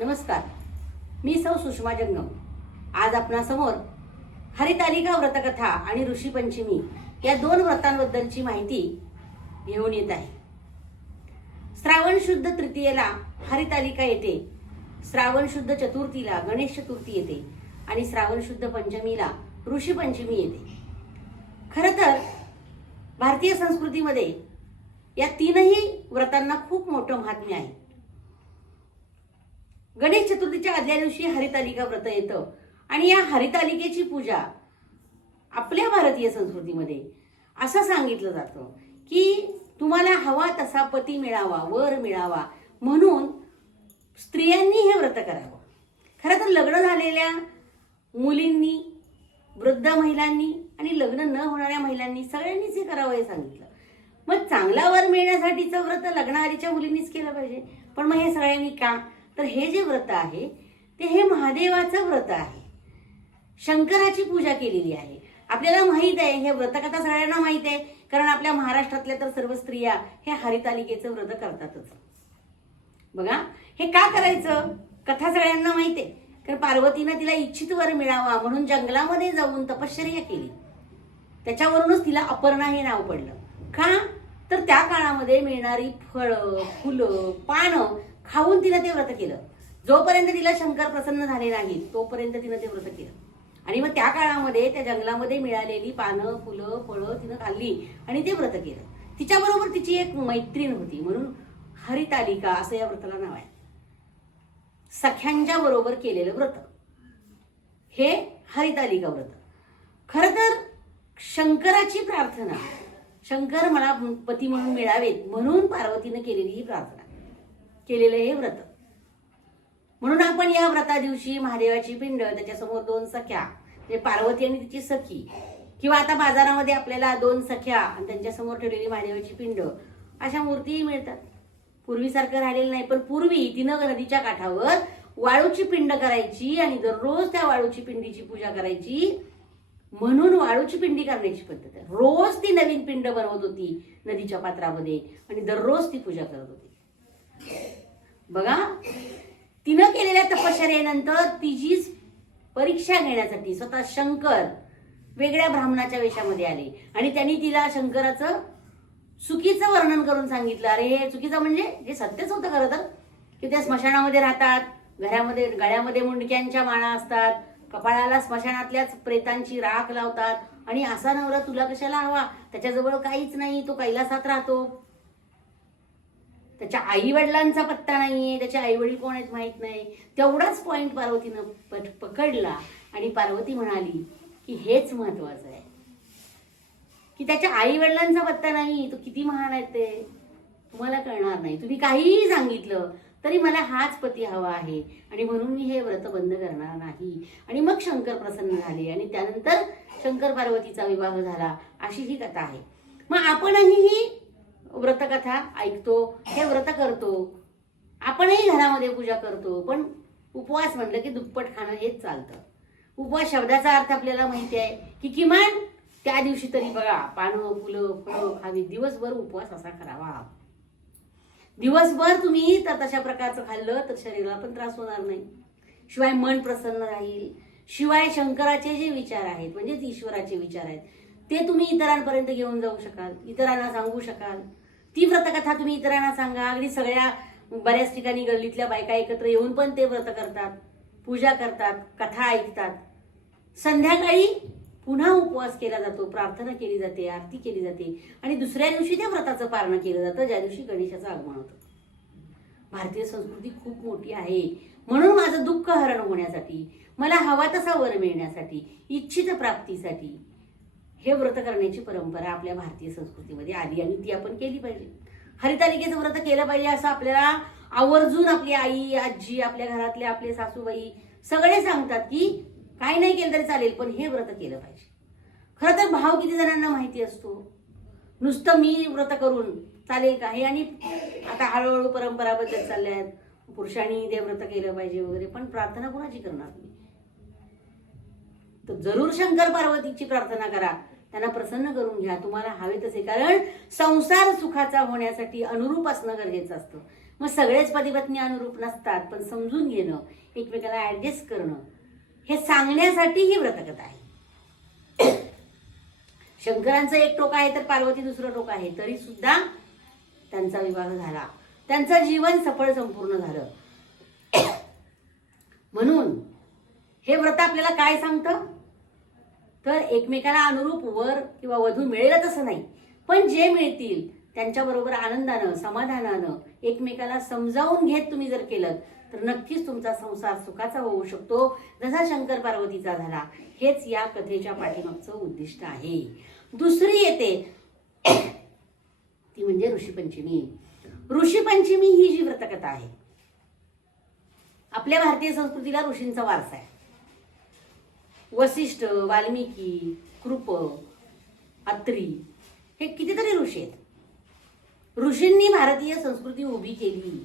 नमस्कार. मी सौ सुषमा जंगम आज आपणासमोर हरितालिका व्रतकथा आणि ऋषीपंचमी या दोन व्रतांबद्दलची माहिती घेऊन येत आहे. श्रावण शुद्ध तृतीयेला हरितालिका येते. श्रावण शुद्ध चतुर्थीला गणेश चतुर्थी येते आणि श्रावण शुद्ध पंचमीला ऋषीपंचमी येते. खरं तर भारतीय संस्कृतीमध्ये या तीनही व्रतांना खूप मोठं महात्म्य आहे. गणेश चतुर्थीच्या आदल्या दिवशी हरितालिका व्रत येतं. आणि या हरितालिकेची पूजा आपल्या भारतीय संस्कृतीमध्ये असं सांगितलं जातं की तुम्हाला हवा तसा पती मिळावा वर मिळावा म्हणून स्त्रियांनी हे व्रत करावं. खरं तर लग्न झालेल्या मुलींनी वृद्ध महिलांनी आणि लग्न न होणाऱ्या महिलांनी सगळ्यांनीच हे करावं हे सांगितलं. मग चांगला वर मिळण्यासाठीचं व्रत लग्नाआधीच्या मुलींनीच केलं पाहिजे. पण मग हे सगळ्यांनी का? तर हे जे व्रत आहे ते हे महादेवाचं व्रत आहे. शंकराची पूजा केलेली आहे. आपल्याला माहीत आहे हे व्रतकथा सगळ्यांना माहीत आहे कारण आपल्या महाराष्ट्रातल्या तर सर्व स्त्रिया हे हरितालिकेचं व्रत करतातच. बघा हे का करायचं? कथा सगळ्यांना माहीत आहे. कारण पार्वतीनं तिला इच्छित वर मिळावा म्हणून जंगलामध्ये जाऊन तपश्चर्या केली. त्याच्यावरूनच तिला अपर्णा हे नाव पडलं. का? तर त्या काळामध्ये मिळणारी फळं फुलं पानं खाऊन तिनं ते व्रत केलं. जोपर्यंत तिला शंकर प्रसन्न झाले नाही तोपर्यंत तिनं ते व्रत केलं. आणि मग त्या काळामध्ये त्या जंगलामध्ये मिळालेली पानं फुलं फळं तिनं खाल्ली आणि ते व्रत केलं. तिच्याबरोबर तिची एक मैत्रीण होती म्हणून हरितालिका असं या व्रताला नाव आहे. सख्यांच्या बरोबर केलेलं व्रत. हे हरितालिका व्रत. खर तर शंकराची प्रार्थना. शंकर मला पती म्हणून मिळावेत म्हणून पार्वतीनं केलेली ही प्रार्थना. केलेलं हे व्रत. म्हणून आपण या व्रता दिवशी महादेवाची पिंड त्याच्यासमोर दोन सख्या म्हणजे पार्वती आणि तिची सखी. किंवा आता बाजारामध्ये आपल्याला दोन सख्या आणि त्यांच्यासमोर ठेवलेली महादेवाची पिंड अशा मूर्तीही मिळतात. पूर्वीसारखं राहिलेलं नाही पण पूर्वी तिनं नदीच्या काठावर वाळूची पिंड करायची आणि दररोज त्या वाळूची पिंडीची पूजा करायची. म्हणून वाळूची पिंडी करण्याची पद्धत आहे. रोज ती नवीन पिंड बनवत होती नदीच्या पात्रामध्ये आणि दररोज ती पूजा करत होती. बघा. तिनं केलेल्या तपश्चर्यानंतर तिची परीक्षा घेण्यासाठी स्वतः शंकर वेगळ्या ब्राह्मणाच्या वेशामध्ये आले. आणि त्यांनी तिला शंकराचं चुकीचं वर्णन करून सांगितलं. अरे हे चुकीचं म्हणजे? हे सत्यच होतं खरं तर. की त्या स्मशानामध्ये राहतात घरामध्ये गळ्यामध्ये मुंडक्यांच्या माळा असतात कपाळाला स्मशानातल्याच प्रेतांची राख लावतात. आणि असा नवरा तुला कशाला हवा? त्याच्याजवळ काहीच नाही तो कैलासात राहतो. त्याच्या आई वडिलांचा पत्ता नाहीये त्याचे आई वडील कोण आहेत माहीत नाही. तेवढाच पॉईंट पार्वतीनं पट- पकडला आणि पार्वती म्हणाली की हेच महत्वाचं आहे. की त्याच्या आई वडिलांचा पत्ता नाही तो किती महान आहे ते तुम्हाला कळणार नाही. तुम्ही काहीही सांगितलं तरी मला हाच पती हवा आहे. आणि म्हणून मी हे व्रत बंद करणार नाही. आणि मग शंकर प्रसन्न झाले आणि त्यानंतर शंकर पार्वतीचा विवाह झाला अशी ही कथा आहे. मग आपणही ही व्रतकथा ऐकतो हे व्रत करतो. आपणही घरामध्ये पूजा करतो पण उपवास म्हटलं की दुप्पट खाणं हेच चालतं. उपवास शब्दाचा अर्थ आपल्याला माहिती आहे की किमान त्या दिवशी तरी बघा पानं फुलं फळं खावी दिवसभर उपवास असा करावा. दिवसभर तुम्ही तर तशा प्रकारचं खाल्लं तर शरीराला पण त्रास होणार नाही. शिवाय मन प्रसन्न राहील. शिवाय शंकराचे जे विचार आहेत म्हणजेच ईश्वराचे विचार आहेत ते तुम्ही इतरांपर्यंत घेऊन जाऊ शकाल इतरांना सांगू शकाल. ती व्रतकथा तुम्ही इतरांना सांगा. अगदी सगळ्या बऱ्याच ठिकाणी गल्लीतल्या बायका एकत्र येऊन पण ते व्रत करतात पूजा करतात कथा ऐकतात. संध्याकाळी पुन्हा उपवास केला जातो. प्रार्थना केली जाते आरती केली जाते आणि दुसऱ्या दिवशी त्या व्रताचं पारणं केलं जातं ज्या दिवशी गणेशाचं आगमन होतं. भारतीय संस्कृती खूप मोठी आहे. म्हणून माझं दुःख हरण होण्यासाठी मला हवा तसा वर मिळण्यासाठी इच्छित प्राप्तीसाठी हे व्रत करण्याची परंपरा आपल्या भारतीय संस्कृतीमध्ये आली आणि ती आपण केली पाहिजे. हरितालिकेचं व्रत केलं पाहिजे असं आपल्याला आवर्जून आपली आई आजी आपल्या घरातले आपले सासूबाई सगळे सांगतात की काही नाही केलं तरी चालेल पण हे व्रत केलं पाहिजे. खरं तर भाव किती जणांना माहिती असतो. नुसतं मी व्रत करून चालेल का? हे आणि आता हळूहळू परंपरा बदलत चालल्या आहेत. पुरुषांनी ते व्रत केलं पाहिजे वगैरे पण प्रार्थना कुणाची करणार तुम्ही? तर जरूर शंकर पार्वतीची प्रार्थना करा. त्यांना प्रसन्न करून घ्या. तुम्हाला हवे तसे. कारण संसार सुखाचा होण्यासाठी अनुरूप असणं गरजेचं असतं. मग सगळेच पतिपत्नी अनुरूप नसतात पण समजून घेणं एकमेकाला ॲडजस्ट करणं हे सांगण्यासाठी ही व्रतकथा आहे. शंकरांचं एक टोक आहे तर पार्वती दुसरं टोक आहे. तरी सुद्धा त्यांचा विवाह झाला. त्यांचं जीवन सफळ संपूर्ण झालं. म्हणून हे व्रत आपल्याला काय सांगतं? तर एकमेकाला अनुरूप वर किंवा वधू मिळेलच असं नाही. पण जे मिळतील त्यांच्याबरोबर आनंदानं समाधानानं एकमेकाला समजावून घेत तुम्ही जर केलं तर नक्कीच तुमचा संसार सुखाचा होऊ शकतो. जसा शंकर पार्वतीचा झाला हेच या कथेच्या पाठीमागचं उद्दिष्ट आहे. दुसरी येते ती म्हणजे ऋषीपंचमी. ऋषीपंचमी ही जी व्रतकथा आहे आपल्या भारतीय संस्कृतीला ऋषींचा वारसा आहे. वसिष्ठ वाल्मिकी कृप अत्री हे कितीतरी ऋषी आहेत. ऋषींनी भारतीय संस्कृती उभी केली.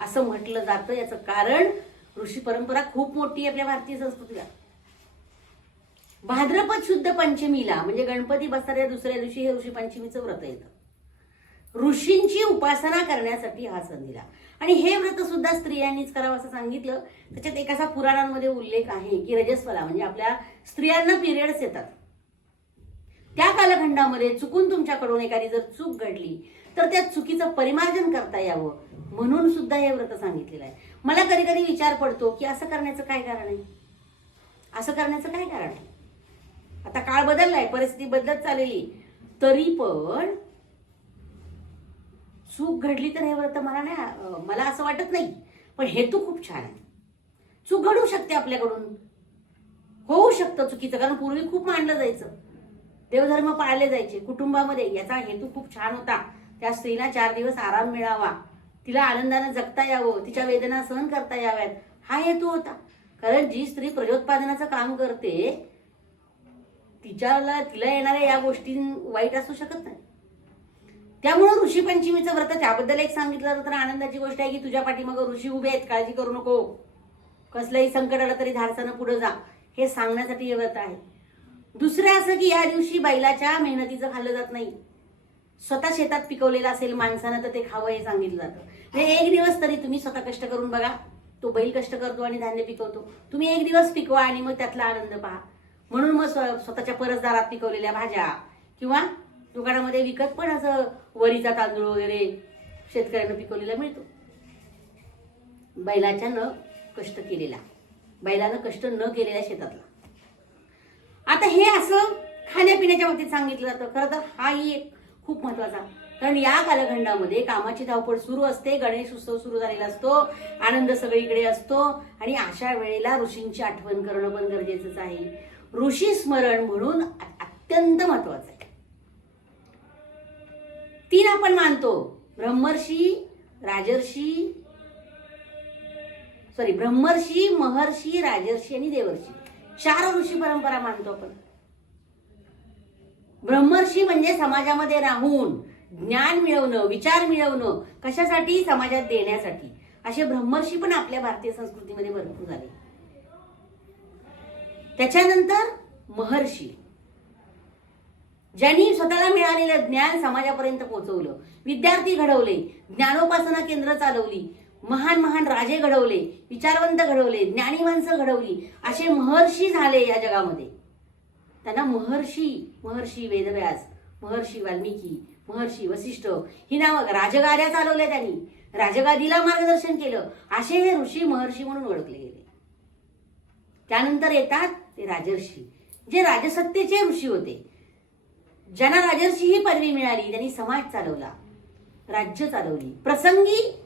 असं म्हटलं जातं. याचं कारण ऋषी परंपरा खूप मोठी आहे आपल्या भारतीय संस्कृतीला. भाद्रपद शुद्ध पंचमीला म्हणजे गणपती बसणाऱ्या दुसऱ्या दिवशी हे ऋषी पंचमीचं व्रत येतं. ऋषींची उपासना करण्यासाठी हा सण दिला. आणि हे व्रत सुद्धा स्त्रियांनीच करावं असं सांगितलं. त्याच्यात एक असा पुराणांमध्ये उल्लेख आहे की रजस्वला म्हणजे आपल्या स्त्रियांना पिरियड्स येतात. त्या कालखंडामध्ये चुकून तुमच्याकडून एखादी जर चूक घडली तर त्या चुकीचं परिमार्जन करता यावं म्हणून सुद्धा हे व्रत सांगितलेलं आहे. मला कधी कधी विचार पडतो की असं करण्याचं काय कारण आहे? असं करण्याचं काय कारण आहे? आता काळ बदललाय परिस्थिती बदलत चाललेली. तरी पण चूक घडली तर हे व्रत मला नाही मला असं वाटत नाही पण हेतू खूप छान आहे. चूक घडू शकते आपल्याकडून. होऊ शकतं चुकीचं कारण पूर्वी खूप मांडलं जायचं. देवधर्म पाळले जायचे कुटुंबामध्ये याचा हेतू खूप छान होता. त्या स्त्रीला चार दिवस आराम मिळावा. तिला आनंदानं जगता यावं तिच्या वेदना सहन करता याव्यात. हा हेतू होता. कारण जी स्त्री प्रजोत्पादनाचं काम करते तिच्याला तिला येणाऱ्या या गोष्टी वाईट असू शकत नाही. त्यामुळं ऋषी पंचमीचं व्रत त्याबद्दल एक सांगितलं तर आनंदाची गोष्ट आहे की तुझ्या पाठीमागं ऋषी उभे आहेत काळजी करू नको. कसलंही संकट आलं तरी धारसानं पुढे जा. हे सांगण्यासाठी हे व्रत आहे. दुसरं असं की या दिवशी बैलाच्या मेहनतीचं खाल्लं जात नाही. स्वतः शेतात पिकवलेलं असेल माणसानं तर ते खावं हे सांगितलं जातं. म्हणजे एक दिवस तरी तुम्ही स्वतः कष्ट करून बघा. तो बैल कष्ट करतो आणि धान्य पिकवतो. तुम्ही एक दिवस पिकवा आणि मग त्यातला आनंद पहा. म्हणून मग स्व- स्वतःच्या परसदारात पिकवलेल्या भाज्या किंवा दुकानामध्ये विकत पण असं वरीचा तांदूळ वगैरे शेतकऱ्यांना पिकवलेला मिळतो. बैलाच्या न कष्ट केलेला. बैलानं कष्ट न केलेल्या शेतातला. आता हे असं खाण्यापिण्याच्या बाबतीत सांगितलं जातं. खरं तर हाही एक खूप महत्त्वाचा कारण या कालखंडामध्ये कामाची धावपळ सुरू असते गणेश उत्सव सुरू झालेला असतो आनंद सगळीकडे असतो आणि अशा वेळेला ऋषींची आठवण करणं पण गरजेचंच आहे. ऋषी स्मरण म्हणून अत्यंत महत्वाचं आहे. तीन आपण मानतो. ब्रह्मर्षी राजर्षी सॉरी ब्रह्मर्षी महर्षी राजर्षी आणि देवर्षी. चार ऋषी परंपरा मानतो आपण. ब्रह्मर्षी म्हणजे समाजामध्ये राहून ज्ञान मिळवणं विचार मिळवणं कशासाठी? समाजात देण्यासाठी. असे ब्रह्मर्षी पण आपल्या भारतीय संस्कृतीमध्ये भरपूर झाले. त्याच्यानंतर महर्षी. ज्यांनी स्वतःला मिळालेलं ज्ञान समाजापर्यंत पोहोचवलं विद्यार्थी घडवले ज्ञानोपासना केंद्र चालवली महान महान राजे घडवले विचारवंत घडवले ज्ञानी माणसं घडवली असे महर्षी झाले या जगामध्ये. त्यांना महर्षी महर्षी वेदव्यास महर्षी वाल्मिकी महर्षी वसिष्ठ ही नाव राजगाड्या चालवल्या त्यांनी. राजगादीला मार्गदर्शन केलं. असे हे ऋषी महर्षी म्हणून ओळखले गेले. त्यानंतर येतात ते राजर्षी जे राजसत्तेचे ऋषी होते. ज्यांना राजर्षी ही पदवी मिळाली त्यांनी समाज चालवला राज्य चालवली. प्रसंगी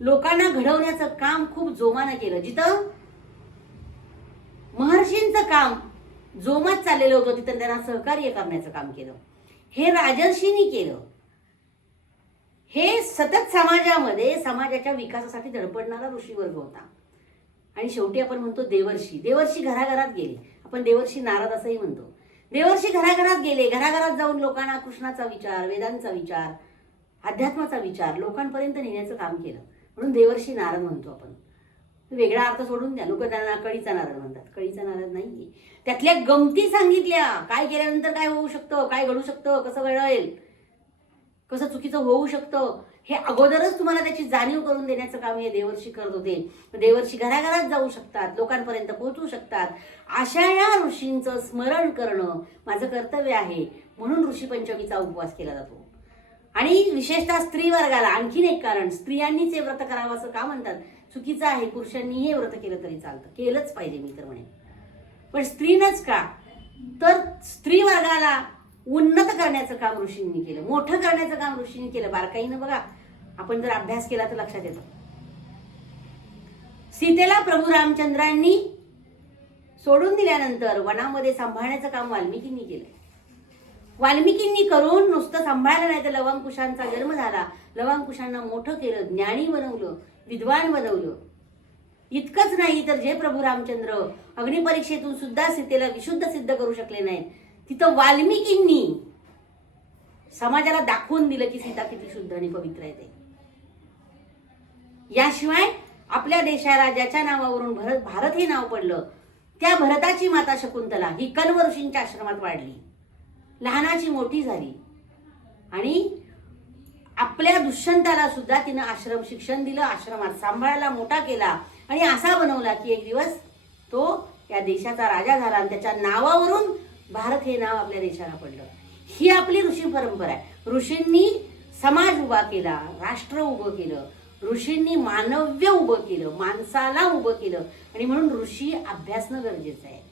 लोकांना घडवण्याचं काम खूप जोमानं केलं. जिथं महर्षींचं काम जोमात चाललेलं होतं तिथं त्यांना सहकार्य करण्याचं काम केलं. हे राजर्षींनी केलं. हे सतत समाजामध्ये समाजाच्या विकासासाठी धडपडणारा ऋषीवर्ग होता. आणि शेवटी आपण म्हणतो देवर्षी. देवर्षी घराघरात गेले. आपण देवर्षी नारद असंही म्हणतो. देवर्षी घराघरात गेले. घराघरात जाऊन लोकांना कृष्णाचा विचार वेदांचा विचार अध्यात्माचा विचार लोकांपर्यंत नेण्याचं काम केलं. म्हणून देवर्षी नारद म्हणतो आपण. वेगळा अर्थ सोडून द्या. लोक त्यांना कळीचा नारद म्हणतात. कळीचा नारद नाहीये. त्यातल्या गमती सांगितल्या. काय केल्यानंतर काय होऊ शकतं? काय घडू शकतं? कसं घडेल? कसं चुकीचं होऊ शकतं? हे अगोदरच तुम्हाला त्याची जाणीव करून देण्याचं काम हे देवर्षी करत होते. देवर्षी घराघरात जाऊ शकतात लोकांपर्यंत पोहोचू शकतात. अशा या ऋषींचं स्मरण करणं माझं कर्तव्य आहे. म्हणून ऋषी पंचमीचा उपवास केला जातो. आणि विशेषतः स्त्री वर्गाला आणखीन एक कारण स्त्रियांनीच हे व्रत करावं असं का म्हणतात? चुकीचं आहे पुरुषांनी हे व्रत केलं तरी चालतं. केलंच पाहिजे मी तर म्हणे पण स्त्रीनंच का? तर स्त्री वर्गाला उन्नत करण्याचं काम ऋषींनी केलं. मोठं करण्याचं काम ऋषींनी केलं. बारकाईनं बघा. आपण जर अभ्यास केला तर लक्षात येतं. सीतेला प्रभू रामचंद्रांनी सोडून दिल्यानंतर वनामध्ये सांभाळण्याचं काम वाल्मिकींनी केलं वाल्मिकींनी करून नुसतं सांभाळलं नाही तर लवंकुशांचा जन्म झाला. लवंकुशांना मोठं केलं ज्ञानी बनवलं विद्वान बनवलं. इतकंच नाही तर जे प्रभू रामचंद्र अग्निपरीक्षेतून सुद्धा सीतेला विशुद्ध सिद्ध करू शकले नाहीत तिथं वाल्मिकींनी समाजाला दाखवून दिलं की सीता किती शुद्ध आणि पवित्र आहे ते. याशिवाय आपल्या देशाला ज्याच्या नावावरून भरत भारत हे नाव पडलं. त्या भरताची माता शकुंतला ही कल्व ऋषींच्या आश्रमात वाढली. लहानाची मोठी झाली. आणि आपल्या दुष्यंताला सुद्धा तिनं आश्रम शिक्षण दिलं आश्रमात सांभाळायला मोठा केला आणि असा बनवला की एक दिवस तो या देशाचा राजा झाला आणि त्याच्या नावावरून भारत हे नाव आपल्या देशाला पडलं. ही आपली ऋषी परंपरा आहे. ऋषींनी समाज उभा केला राष्ट्र उभं केलं. ऋषींनी मानव्य उभं केलं माणसाला उभं केलं. आणि म्हणून ऋषी अभ्यासणं गरजेचं आहे.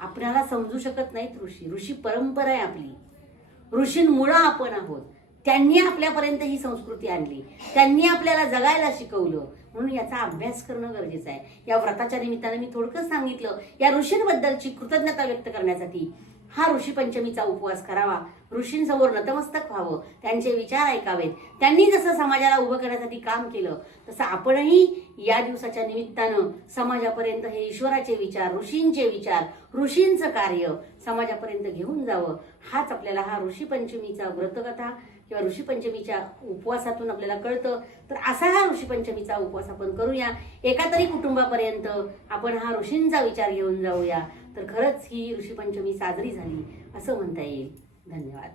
आपल्याला समजू शकत नाहीत ऋषी. ऋषी परंपरा आहे आपली. ऋषींमुळं आपण आहोत. त्यांनी आपल्यापर्यंत ही संस्कृती आणली. त्यांनी आपल्याला जगायला शिकवलं. म्हणून याचा अभ्यास करणं गरजेचं आहे. या व्रताच्या निमित्ताने मी थोडकं सांगितलं. या ऋषींबद्दलची कृतज्ञता व्यक्त करण्यासाठी हा ऋषी पंचमीचा उपवास करावा. ऋषींसमोर नतमस्तक व्हावं. त्यांचे विचार ऐकावेत. त्यांनी जसं समाजाला उभं करण्यासाठी काम केलं तसं आपणही या दिवसाच्या निमित्तानं समाजापर्यंत हे ईश्वराचे विचार ऋषींचे विचार ऋषींचं कार्य समाजापर्यंत घेऊन जावं. हाच आपल्याला हा ऋषी पंचमीचा व्रतकथा किंवा ऋषीपंचमीच्या उपवासातून आपल्याला कळतं. तर असा हा ऋषीपंचमीचा उपवास आपण करूया. एका तरी कुटुंबापर्यंत आपण हा ऋषींचा विचार घेऊन जाऊया. तर खरंच ही ऋषीपंचमी साजरी झाली असं म्हणता येईल. धन्यवाद.